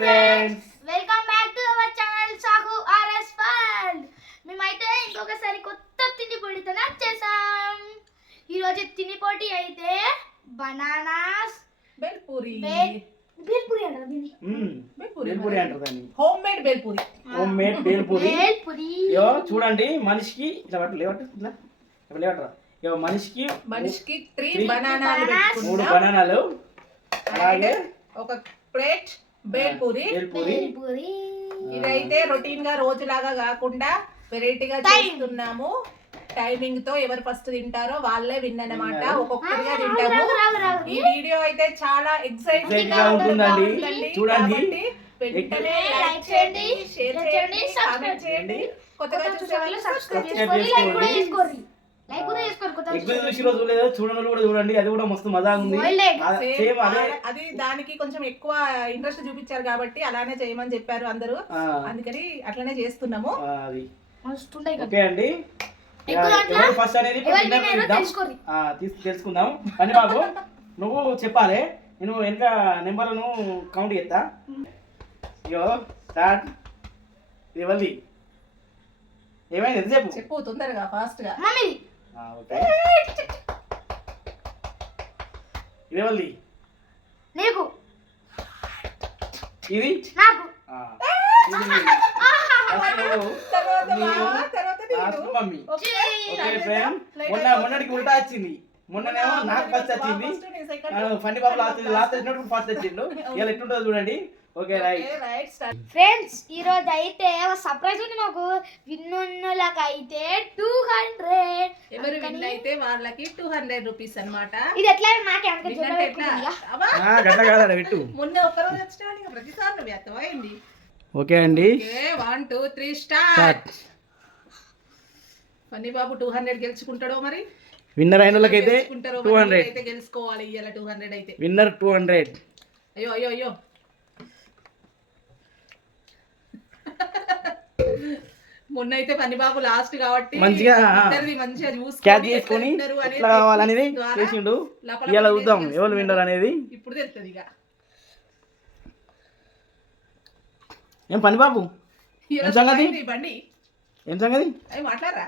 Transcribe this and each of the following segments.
Friends welcome back to our channel Sahu RS fun మేమైతే ఇంకొకసారి కొత్త తిండి చేసాం ఈరోజు తిండి పోటీ అయితే బనానాస్ బేల్పూరి. బేల్ బేల్పూరి అంటారు దీన్ని? బేల్పూరి బేల్పూరి అంటారు దాన్ని. Home made bhelpuri. Home made bhelpuri. Bhelpuri. యో చూడండి మనిషికి ఇట్లా పట్టు లేవట్టు ఇట్లా. ఇట్లా లేవట్రా. యో మనిషికి మనిషికి త్రీ బనానాలు. మూడు బనానాలు. అలాగే. ఒక ప్లేట్ బేల్పూరి బేల్పూరి బేల్పూరి ఇదైతే రొటీన్గా రోజులాగా కాకుండా వెరైటీగా. చేస్తున్నాము టైమింగ్తో ఎవరు ఫస్ట్ తింటారో వాళ్ళే విన్ అన్నమాట. ఒక్కొక్కరిగా రాగు, తింటాము. ఈ వీడియో అయితే చాలా ఎక్సైటింగ్గా ఉంటుందండి. చూడండి. వెంటనే లైక్ చేయండి, షేర్ చేయండి subscribe చేయండి కొత్తగా చూసే వాళ్ళు సబ్స్క్రైబ్ సబ్స్క్రైబ్ చేసుకోండి లైక్ కూడా చేసుకోండి. లైక్ కూడా చూడండి అది కూడా మస్తు మజా ఉంది. అదే. అది దానికి కొంచెం ఎక్కువ ఇంట్రెస్ట్ చూపించారు కాబట్టి అలానే చేయమని చెప్పారు అందరూ. అందుకని అట్లనే చేస్తున్నాము. ఓకే అండి. ఫస్ట్ అనేది తెలుసుకుందాం. అని బాబు నువ్వు చెప్పాలి. నేను వెనక నెంబర్లను కౌంట్ చేస్తా. అయ్యో స్టార్ట్ ఇది ఎవరిది? ఏమైంది? ఎంతసేపు? చెప్పు తొందరగా ఫాస్ట్గా. మమ్మీ ఇది నీకు ఇది నాకు. మమ్మీ ఓకే, మొన్న. మొన్నటికి ఉల్టా వచ్చింది మొన్ననేమో నాకు ఫస్ట్ వచ్చింది. ఫండి బాబు లాస్ట్ లాస్ట్ వచ్చినప్పుడు ఫస్ట్ వచ్చిండు ఇలా ఎట్లుంటుందో చూడండి ఓకే రైట్. ఫ్రెండ్స్ రోజు అయితే ఒక సర్ప్రైజ్ ఉంది మాకు. విన్నున్నలకు అయితే టూ హండ్రెడ్ ఎవరు విన్ అయితే వాళ్ళకి టూ హండ్రెడ్ రూపీస్ అన్నమాట. ఇది ఎట్లా? కాదా పెట్టు మొన్న ఒక్క రోజు వచ్చినా ప్రతిసారి నువ్వు ఓకే అండి. Okay one two three start funny బాబు టూ హండ్రెడ్ గెలుచుకుంటాడో మరి? విన్నర్ అయిన వాళ్ళకైతే టూ హండ్రెడ్ అయితే గెలుచుకోవాలి ఇవాళ టూ హండ్రెడ్ అయితే. విన్నర్ టూ హండ్రెడ్ అయ్యో అయ్యో అయ్యో. మొన్న అయితే పని బాబు లాస్ట్ కాబట్టి మంచిగా, మంచిగా క్యాచ్ ఎట్లా చేసుకొని కావాలనేది చేసిండు. పని చూద్దాం ఎవరు విన్నర్ అనేది. ఇప్పుడు తెలుస్తుంది ఇక. ఏం పని బాబు ఏం సంగతి? ఏం సంగతి? మాట్లాడరా?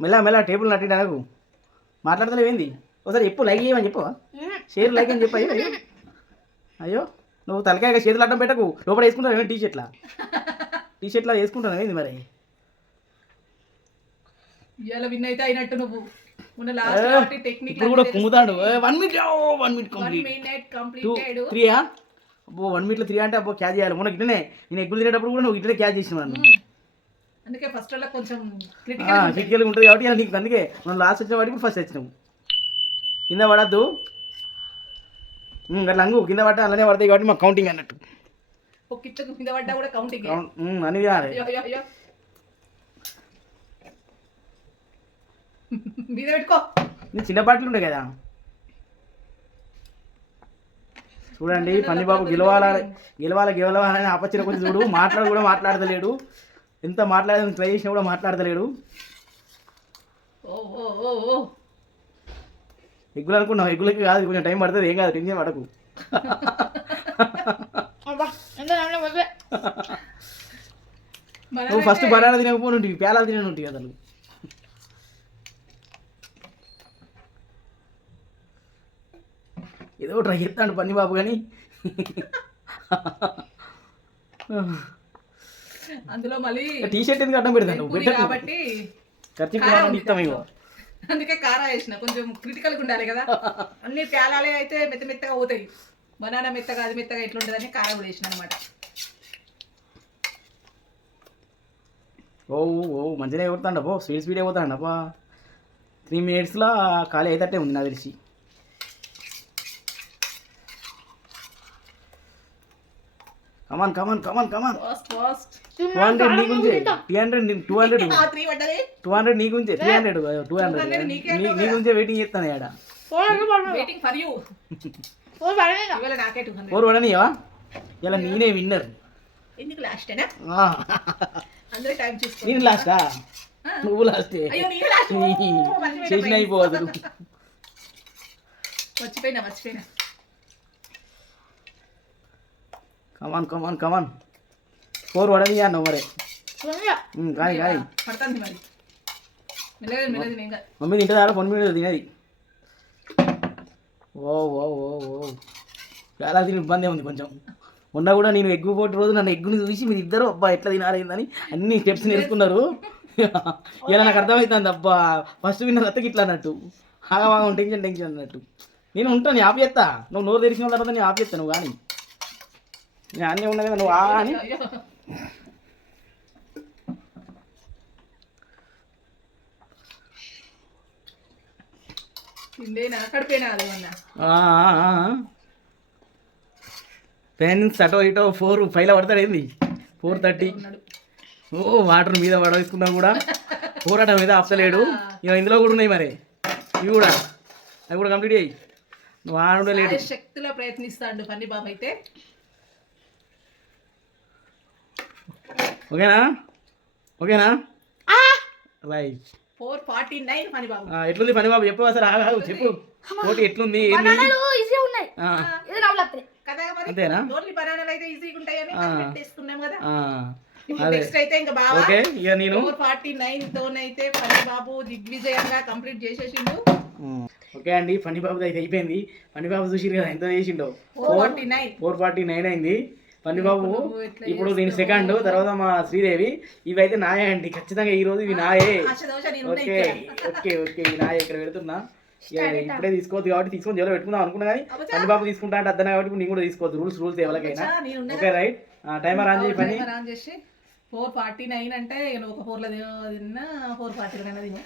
మెల్ల మెల్ల టేబుల్ నట్టి అనకు మాట్లాడతలేవు ఏంది? ఒకసారి చెప్పు లైక్ చేయమని చెప్పు. షేర్ లైక్ అని చెప్పు అయ్యో. అయ్యో. అయ్యో నువ్వు తలకాయ చేతులు అడ్డం పెట్టకు. లోపల వేసుకుంటావు ఏమైనా టీ షర్ట్లా టీ షర్ట్లా వేసుకుంటాను ఏంది మరి? ఇవాళ విన్ అయితే అయినట్టు నువ్వు. మొన్న లాస్ట్ కాబట్టి టెక్నిక్ ఇప్పుడు కూడా కుమ్ముతాడు one minute one minute complete minute two completed త్రీయా అబ్బో వన్ మినిట్లో త్రీ అంటే అబ్బో క్యాచ్ చేయాలి. మొన్న ఇట్లనే నేను ఎగ్గులు తినేటప్పుడు కూడా నువ్వు ఇట్లనే క్యాచ్ చేసిన అందుకే ఫస్ట్ వాళ్ళకి కొంచెం క్రిటికల్ కిటికీలు ఉంటుంది కాబట్టి నీకు అందుకే మనం లాస్ట్ వచ్చిన వాడికి ఫస్ట్ వచ్చినాము కింద పడద్దు. అట్లా అంగు కింద పడితే అలానే పడతాయి కాబట్టి మాకు కౌంటింగ్ అన్నట్టు. ఒక కిచ్చకు కింద పడ్డా కూడా కౌంటింగ్ అని మీద పెట్టుకో. నీ చిన్న బాటిల్ ఉండే కదా. చూడండి పన్ని బాబు గెలవాల గెలవాల గెలవాలని ఆపచ్చిన కొంచెం చూడు. మాట్లాడు కూడా మాట్లాడతలేడు. ఎంత మాట్లాడేది ట్రై చేసినా కూడా మాట్లాడతలేడు. ఎగ్గులు అనుకున్నావు ఎగ్గులకి కాదు కొంచెం టైం పడుతుంది ఏం కాదు టెన్షన్ పడకు. నువ్వు ఫస్ట్ బనానా తినకపోయి ఉంటుంది పేలాలు తినే ఉంటుంది కదా నువ్వు. ఏదో ట్రై చేస్తాడు పన్ని బాబు కానీ అందులో మళ్ళీ టీ షర్ట్ ఎందుకు అడ్డం పెడతాను కాబట్టి ఖర్చు ఇస్తాం ఇగో. అందుకే కారా వేసిన. కొంచెం క్రిటికల్గా ఉండాలి కదా. అన్ని ప్యాలాలే అయితే మెత్త మెత్తగా పోతాయి బనానా మెత్తగా అది మెత్తగా ఎట్లుంటుందని కారం కూడా వేసిన అనమాట ఓ ఓ మంచిగా ఎగురుతాండ పో స్పీడ్ స్పీడ్ ఎగురుతాండ అబ్బా త్రీ మినిట్స్లో ఖాళీ అయితట్టే ఉంది నాకు తెలిసి. Come on come on come on come on fast fast two hundred నీ గురించే. Three hundred two hundred two hundred నీ గురించే త్రీ హండ్రెడ్ టూ హండ్రెడ్ 200 నీకే నీ నీ గురించే వెయిటింగ్ చేస్తాను ఆడ వెయిటింగ్ ఫర్ యూ ఇవాళ నాకే టూ హండ్రెడ్ ఫోర్ పడనియవా? ఇలా నేనే విన్నర్ ఎందుకు లాస్ట్ అయినా ఆ, అందరూ టైం చూసుకో నేను లాస్టా నువ్వు లాస్టే చేసిన అయిపోవద్దు మర్చిపోయినా మర్చిపోయినా come on come on come on four వడని అన్నావు మరి. ఉమ్, కాయ్ కాయ్. పడుతుంది మరి. మెల్లది మెల్లది నేను కాదు. మమ్మీ తింటుందా? ఫోన్ మీద తినేది. ఓ ఓ ఓ ఓ చాలా తిని ఇబ్బంది ఉంది కొంచెం. ఉన్నా కూడా నేను ఎగ్గు పోటీ రోజు నన్ను ఎగ్గుని చూసి మీరు ఇద్దరు అబ్బా ఎట్లా తినారైందని అన్ని స్టెప్స్ నేర్చుకున్నారు. ఇలా నాకు అర్థమవుతుంది అబ్బా ఫస్ట్ విన్న రత్తకి ఇట్లా అన్నట్టు. బాగా టెన్షన్ టెన్షన్ అన్నట్టు. నేను ఉంటాను నేను చేస్తా. నువ్వు నోరు తెరిచిన తర్వాత నేను ఆపి నువ్వు కానీ. నేను అన్నీ ఉన్నది నువ్వు ఆ అని అయ్యో. తిండేనా కడిపోయినా అది మొన్న పెన్స్ అటో ఇటో ఫోర్ ఫైవ్లో పడతాడు ఏంది? Four thirty. ఓ వాటర్ మీద పడవేసుకున్నా కూడా పోరాటం మీద ఆపలేడు ఇక ఇందులో కూడా ఉన్నాయి మరి. ఇవి కూడా. అవి కూడా కంప్లీట్ అయ్యి నువ్వు ఆడ లేడు ఆయన శక్తిలో ప్రయత్నిస్తాడు పన్ని బాబు అయితే. ఓకేనా? ఓకేనా? రైట్. ఫోర్ ఫార్టీ నైన్ పని బాబు ఎట్లుంది పని బాబు చెప్పు అసలు ఆగు, చెప్పు. పోటీ ఎట్లుంది అంతేనా? ఓన్లీ బనానాలు అయితే ఈజీగా ఉంటాయని. తీసుకున్నాం కదా. నెక్స్ట్ అయితే ఇంకా బాగా ఓకే ఇక నేను. ఫోర్ ఫార్టీ నైన్ తోనైతే పని బాబు దిగ్విజయంగా కంప్లీట్ చేసేసిండు. ఓకే అండి అయితే అయిపోయింది. ఫణి బాబు చూసిరు కదా ఎంత చేసిండో? Four forty nine. Four forty nine అయింది. పని బాబు. నువ్వు ఎట్లా ఇప్పుడు నేను సెకండ్ తర్వాత మా శ్రీదేవి. ఇవి అయితే నాయే అండి ఖచ్చితంగా ఈ రోజు ఇవి నాయే. ఓకే ఓకే ఓకే ఇవి నాయే ఇక్కడ పెడుతున్నా. ఇప్పుడే తీసుకోవద్దు కాబట్టి తీసుకొని జోలో పెట్టుకుందాం అనుకున్నా కానీ అబ్బచ్చా. పని బాబు తీసుకుంటా అంటే అద్దనే కాబట్టి నేను కూడా తీసుకోవద్దు. రూల్స్ రూల్స్ ఎవరికైనా. Okay right. టైమర్ ఆన్ చేయి పని. ఆన్ చేసి ఫోర్ ఫార్టీ నైన్ అంటే ఒక ఫోర్లో తిన్నా ఫోర్ ఫార్టీలో కన్నా తిను.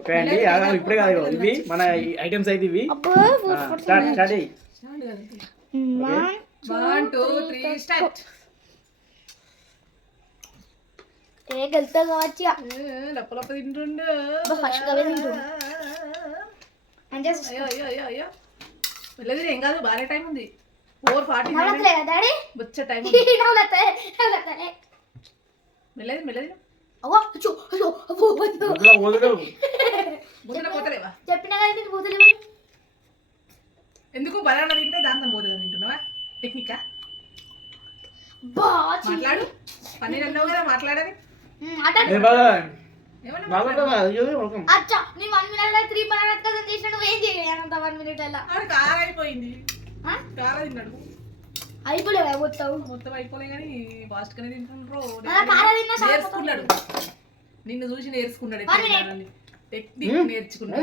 ఓకే అండి ఇప్పుడే కాదు ఇవి మన ఐటమ్స్ అయితే ఇవి. Start start one two three start ఏ గెలుతా కావచ్చు? లప్ప లప్ప తింటుండు. అబ్బా, first అవే తింటుండు. అంటే అయ్యో అయ్యో అయ్యో అయ్యో. వెళ్ళదు ఏం కాదు బాగా టైం ఉంది. Four forty daddy? బుచ్చ టైం మెల్లది మెల్లది. చెప్పినా ఎందుకు బనానా తింటే దాంతో పోతుంది బా మాట్లాడు. పన్నీర్ అన్నావు కదా మాట్లాడని. అచ్చా నీ వన్ మినిట్లో త్రీ బనానా కదా చేసిన నువ్వు ఏం చేయలేనంత వన్ మినిట్ అలా. ఆడు కార అయిపోయింది? కార తిన్నాడు. అయిపోలేవు మొత్తం? అయిపోలే కానీ ఫాస్ట్ గానే తింటుండ్రు. అలా కార తిన్నా చాలా నేర్చుకున్నాడు. నిన్ను చూసి నేర్చుకున్నాడు. టెక్నిక్ నేర్చుకున్నాడు.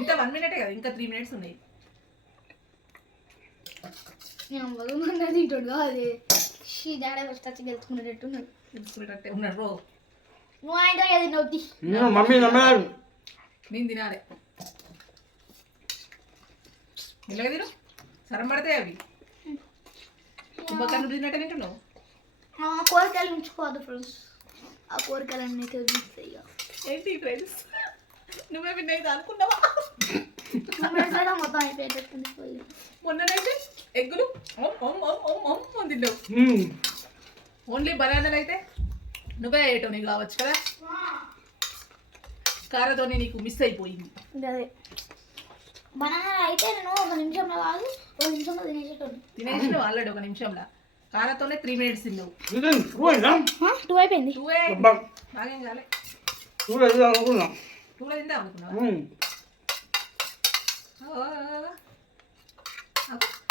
ఇంకా వన్ మినిటే కదా ఇంకా త్రీ మినిట్స్ ఉన్నాయి. నేను మొదలు తింటాడు అది షీ డాడీ ఫస్ట్ వచ్చి గెలుచుకునేటట్టున్నాడు తెలుసుకునేటట్టే ఉన్నాడు రో. నువ్వు ఆయన దగ్గర తిన్నావు? తీ. ఉమ్, మమ్మీ నమ్మగారు నేను తినాలి. ఇలాగ తిను. సరం పడతాయి అవి. కుంభకర్ణ తిన్నట్టే తింటున్నావు? ఆ కోరికలు ఉంచుకోవద్దు ఫ్రెండ్స్ ఆ కోరికలన్నీ తెలుస్తాయి. ఏంటి ఫ్రెండ్స్ నువ్వే విన్ అయితే అనుకున్నావా? మొత్తం అయిపోయేటట్టుంది. మొన్ననైతే ఎగ్గులు ఓం ఓం ఓం ఓం ఓం అని తిన్నావు. ఉమ్, ఓన్లీ బనానాలు అయితే నువ్వే అయ్యేటో నీకు కావచ్చు కదా? కారతోనే నీకు మిస్ అయిపోయింది. అదే బనానా అయితే నేను ఒక నిమిషంలో కాదు ఒక నిమిషంలో తినేసేటోడు తినేసిన ఆల్రెడీ ఒక నిమిషంలో. కారతోనే త్రీ మినిట్స్ తిన్నావు. టూ అయిపోయింది. టూ కాలే. అనుకున్నా. టూలో తిందా అనుకున్నావా?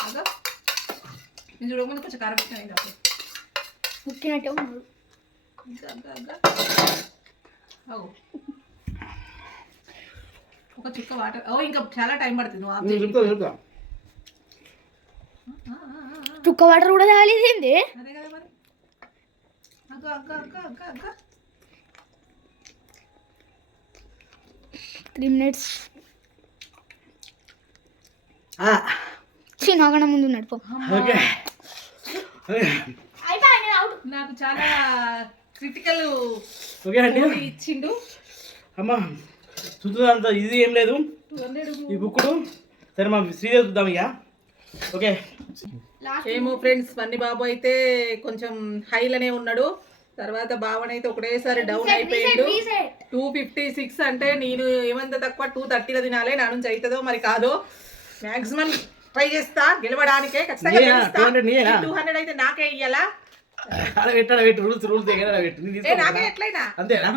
అగో. నేను చూడకుండా కొంచెం కారం పెట్టిన అగో. ఒక చుక్క వాటర్. ఓ ఇంకా చాలా టైం పడుతుంది. నువ్వు. చుక్క వాటర్ కూడా తాగలేదేంది అదే కదా మరి. అగ్గ అగ్గ అగ్గ అగ్గ అగ్గ త్రీ మినిట్స్ ఆ, చి నాకన్నా ముందు ఉన్నాడు పో. ఓకే. ఓకే. అయిపోయింది అవుట్ నాకు చాలా క్రిటికల్ ఓకే అండి. ఇచ్చిండు. అమ్మా చూద్దాం అంత ఇది ఏం లేదు. ఈ బుక్కుడు సరే మా శ్రీదేవి చూద్దాం ఇక. ఓకే. ఏమో ఫ్రెండ్స్ పన్ని బాబు అయితే కొంచెం హైలనే ఉన్నాడు. తర్వాత భావన అయితే ఒకటేసారి డౌన్ అయిపోయిండు. రీసెట్ టూ ఫిఫ్టీ సిక్స్ అంటే నేను ఏమంత తక్కువ టూ థర్టీలో తినాలి నా నుంచి అవుతుందో మరి కాదో మ్యాక్సిమం ట్రై చేస్తా గెలవడానికే ఖచ్చితంగా నేనా? 200 నేనా? టూ హండ్రెడ్ అయితే నాకే ఇయ్యాలా? అలా పెట్టాడు పెట్టు రూల్స్ నాకే కదా. ఎట్లయినా? అంతేనా?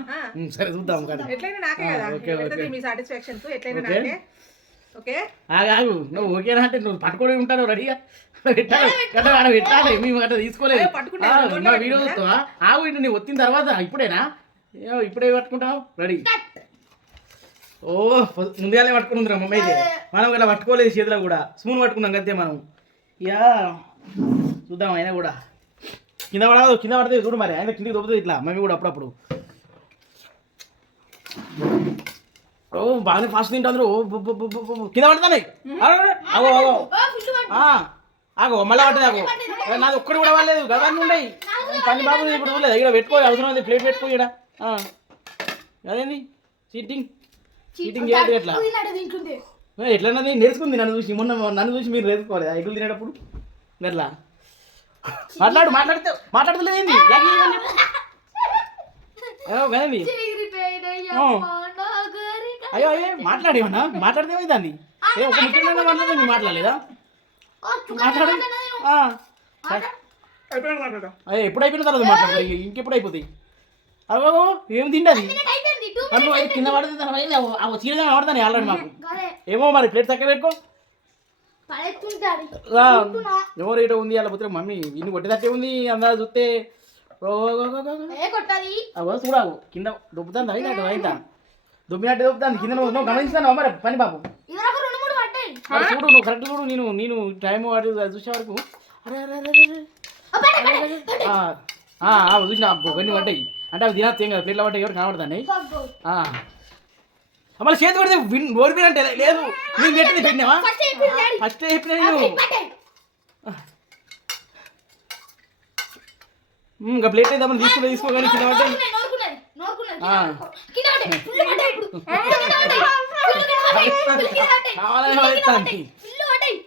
సరే చూద్దాం కదా ఎట్లయినా నాకే కదా. మీ సాటిస్ఫాక్షన్కు ఎట్లయినా. నాకే. ఓకే? ఆగు నువ్వు ఓకేనా అంటే నువ్వు పట్టుకొని ఉంటాను రెడీగా? పెట్టాలి. కదా ఆడ పెట్టాలి. మేము అట్లా తీసుకోలేదు. ఏ, నా వీడియో? చూస్తావా? ఆగు నువ్వు వచ్చిన తర్వాత ఇప్పుడేనా? ఏమో ఇప్పుడే పట్టుకుంటావు? రెడీ. ఓ ముందుగానే పట్టుకుని మమ్మీ అయితే. మనం ఇలా పట్టుకోలేదు చేతిలో కూడా. స్పూన్ పట్టుకున్నాం అంతే మనం. ఇక చూద్దాం అయినా కూడా. కింద పడదు కింద పడితే చూడు మరి. ఆయన కిందకి దొబ్బుతుంది ఇట్లా. మమ్మీ కూడా అప్పుడప్పుడు. ఓ బాగానే ఫాస్ట్ బు- కింద పడుతున్నాయి అగో అగో. ఆగో మళ్ళీ పట్టదు ఆగో. నాది ఒక్కటి కూడా వాళ్ళలేదు కదా ఉండయి పని బాబు ఇప్పుడు చూడలేదు. ఇక్కడ పెట్టుకో అవసరం ఉంది. ప్లేట్ పెట్టుకో ఇక్కడ. అదేంది? చీటింగ్ చీటింగ్ చేయదు ఎట్లా. ఎట్లన్నది నేర్చుకుంది నన్ను చూసి. మొన్న నన్ను చూసి మీరు నేర్చుకోవాలి. ఎగులు తినేటప్పుడు. ఎట్లా మాట్లాడు మాట్లాడితే మాట్లాడతలేదేంది యాగి ఏమని చెప్పు. ఏమో కదండి చిరిగిపోయిన ఆ. యమ్మ నాగరిక. అయ్యో అయ్యో మాట్లాడేమన్నా మాట్లాడితే ఏమైంది ఏ ఒక ముఖ్యమైన మాట్లాడితే మీరు మాట్లాడలేదా? మాట్లాడు. మాట్లాడదాం అయ్యో ఎప్పుడు అయిపోయిన తర్వాత మాట్లాడు ఇంకెప్పుడు అయిపోతాయి అవో ఏం తిండది minutes అది కింద పడితే తన వైపు అవి- చీరగా పడతాను ఆల్రెడీ మాకు. ఏమో మరి ప్లేట్ చక్క పెట్టుకో. ఎవరు రేటు ఉంది అలా పోతే మమ్మీ ఇన్ని కొట్టేటట్టే ఉంది అందా చూస్తే. అవో చూడావు కింద దొబ్బుతాను అయితే అటు అయితే దొబ్బినట్టు దొబ్బుతాను కింద నువ్వు నువ్వు గమనిస్తాను మరి పని బాబు. మరి చూడు నువ్వు కరెక్ట్ చూడు నేను నేను టైం వాటి చూసే వరకు అరే అరే అరే చూసిన కొన్ని పడ్డాయి. అంటే అవి తినచ్చు ఏం కదా ప్లేట్లో పడ్డాయి ఎవరు కనబడతాయి మళ్ళీ చేతి పడితే విన్ ఓడిపోయినట్టే లేదు. నేను నెట్టింది పెట్టినావా? ఫస్ట్ చెప్పిన నేను ఇంకా ప్లేట్ అయితే తీసుకుని తీసుకోగానే పడ్డాయి కావాలనే పడ్డాయి.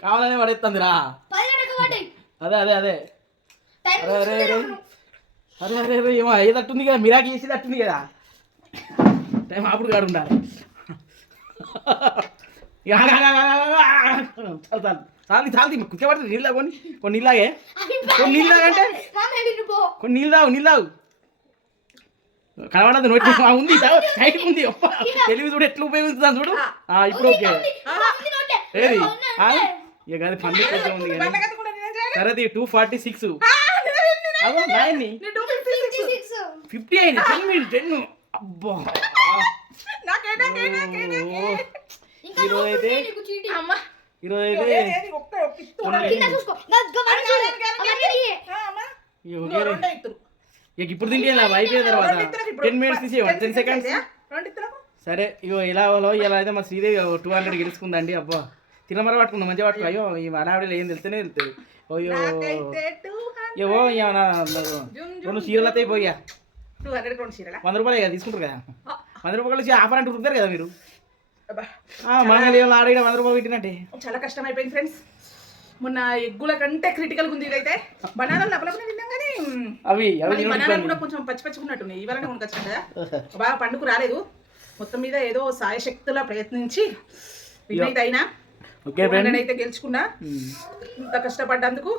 కావాలనే పడేస్తుంది రా పది గంటలకు పడ్డాయి. అదే అదే అదే. అరే అరే అరే. అరే అరే అరే ఏమో అయ్యేటట్టుంది కదా. మిరాకి చేసేటట్టుంది కదా. టైం అప్పుడు కాడు ఉండాలి. చాలు చాలు. చాలు చాలు కుక్కబడితే నీళ్ళు తాగు కొన్ని కొన్ని నీళ్ళు తాగే. కొన్ని నీళ్ళు పో. కొన్ని నీళ్ళు తాగు నీళ్ళు కనబడదు నోటి ఆ, ఉంది టైట్ ఉంది అప్ప తెలివి చూడు ఎట్లా ఉపయోగిస్తున్నాను చూడు. ఆ, ఇప్పుడు ఓకే. ఏది. ఇక అది పండుగ ఉంది? సరే టూ ఫార్టీ సిక్స్ ఆ, నేనే, నేనే. అదో నాయన్ని నీ 256. 56. ఫిఫ్టీ అయింది టెన్ మినిట్ టెన్ అబ్బా. ఈరోజు అయితే. ఈరోజు అయితే ఇక ఇప్పుడు తింటే ఇలా అయిపోయిన తర్వాత టెన్ మినిట్స్ తీసి టెన్ సెకండ్స్? సరే ఇగో ఇలా వాళ్ళో ఇలా అయితే మా శ్రీదేవి టూ హండ్రెడ్ గెలుచుకుందండి అబ్బా. తినమర పట్టుకుందాం? మంచిగా పట్టుకో అయ్యో ఈ అడావిడలో ఏం తెలుస్తేనే తెలుస్తుంది. అయ్యో. నాకైతే 200. ఏవో ఏమన్నా రెండు చీరలు అయితే పోయా 200 రెండు చీరలా? వంద రూపాయలు కదా తీసుకుంటారు కదా? వంద రూపాయలు ఆఫర్ అంటూ ఉంటారు కదా మీరు? అబ్బా. మంగళ ఆడ వంద రూపాయలు పెట్టినట్టే. చాలా కష్టం అయిపోయింది ఫ్రెండ్స్ మొన్న ఎగ్గుల కంటే క్రిటికల్ ఉంది ఇదైతే. కానీ అవి అవి. కూడా కొంచెం పచ్చి పచ్చిగా ఉన్నట్టున్నాయి ఇవాళనే కొనుకొచ్చాం కదా. బాగా పండుకు రాలేదు. మొత్తం మీద ఏదో సాయశక్తులా ప్రయత్నించి విన్నైతే అయినా అయితే గెలుచుకున్నా. ఇంత కష్టపడ్డందుకు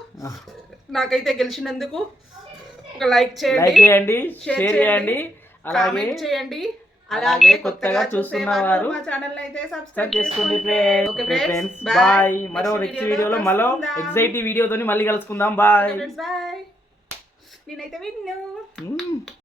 నాకైతే గెలిచినందుకు ఒక లైక్ లైక్ చేయండి షేర్ చేయండి అలాగే కామెంట్ చేయండి. అలాగే కొత్తగా చూస్తున్న వారు మా ఛానల్ అయితే సబ్స్క్రైబ్ చేసుకోండి ఫ్రెండ్స్ బాయ్ మరో నెక్స్ట్ వీడియోలో మళ్ళీ ఎగ్జైటీ వీడియోతో మళ్ళీ కలుసుకుందాం. బాయ్ బాయ్ నేనైతే విన్ను